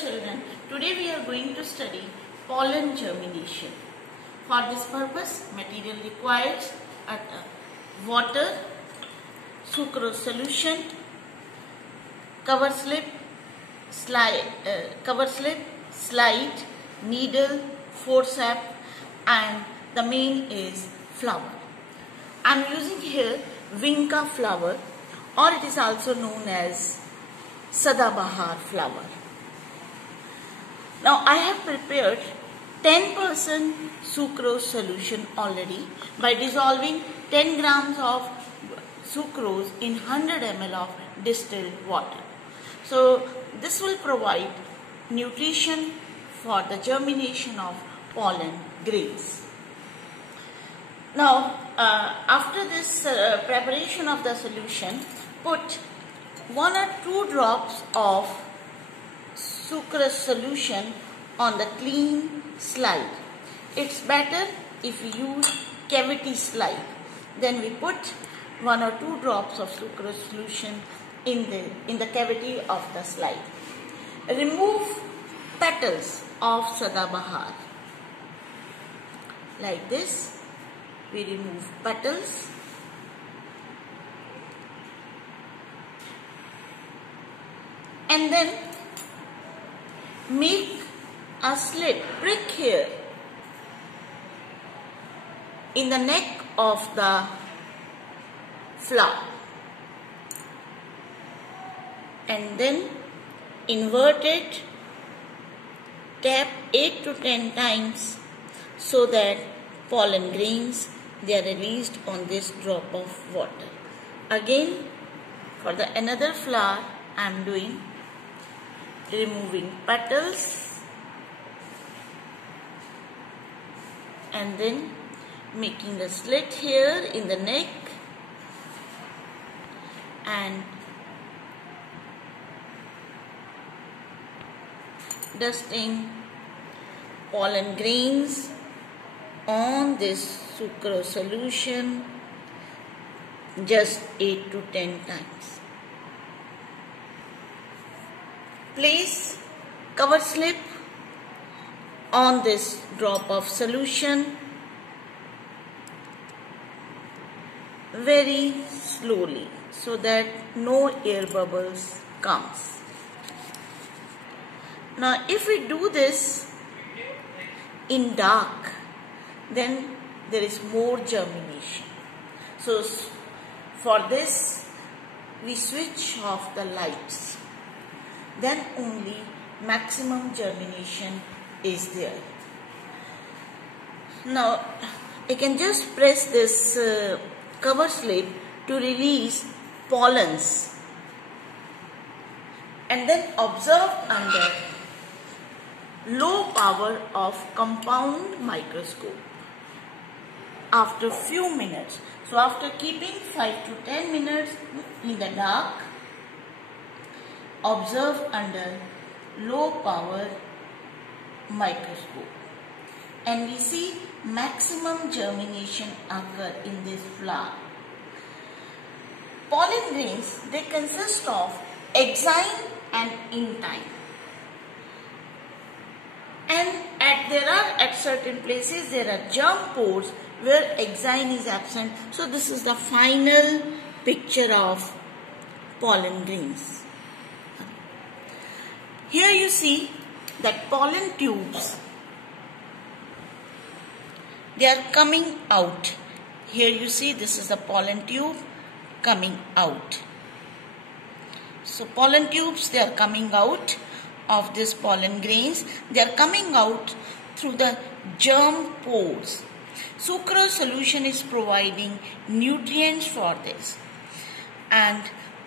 children, today we are going to study pollen germination. For this purpose, material required water, sucrose solution, cover slip, slide, needle, forceps, and the main is flower. I am using here vinca flower, or it is also known as Sadabahar flower. Now I have prepared 10% sucrose solution already by dissolving 10 grams of sucrose in 100 ml of distilled water. So this will provide nutrition for the germination of pollen grains. Now after this preparation of the solution, put 1 or 2 drops of sucrose solution on the clean slide. It's better if we use cavity slide. Then we put 1 or 2 drops of sucrose solution in the cavity of the slide. Remove petals of Sadabahar. Like this, we remove petals. And then make a slit, prick here in the neck of the flower, and then invert it, tap 8 to 10 times so that pollen grains, they are released on this drop of water. Again, for the another flower, I am doing removing petals and then making a slit here in the neck and dusting pollen grains on this sucrose solution just 8 to 10 times. Place cover slip on this drop of solution very slowly so that no air bubbles comes. Now if we do this in dark, then there is more germination. So for this we switch off the lights. Then only maximum germination is there. Now I can just press this cover slip to release pollens and then observe under low power of compound microscope after few minutes. So after keeping 5 to 10 minutes in the dark, observe under low power microscope and we see maximum germination occur in this flower. Pollen grains, they consist of exine and intine, and at certain places there are germ pores where exine is absent. So this is the final picture of pollen grains. Here you see that pollen tubes, they are coming out. Here you see this is the pollen tube coming out. So pollen tubes, they are coming out of this pollen grains. They are coming out through the germ pores. Sucrose solution is providing nutrients for this. And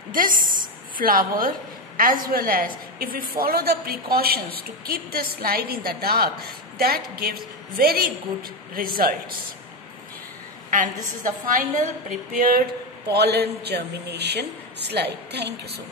this flower, as well as if we follow the precautions to keep the slide in the dark, that gives very good results. And this is the final prepared pollen germination slide. Thank you so much.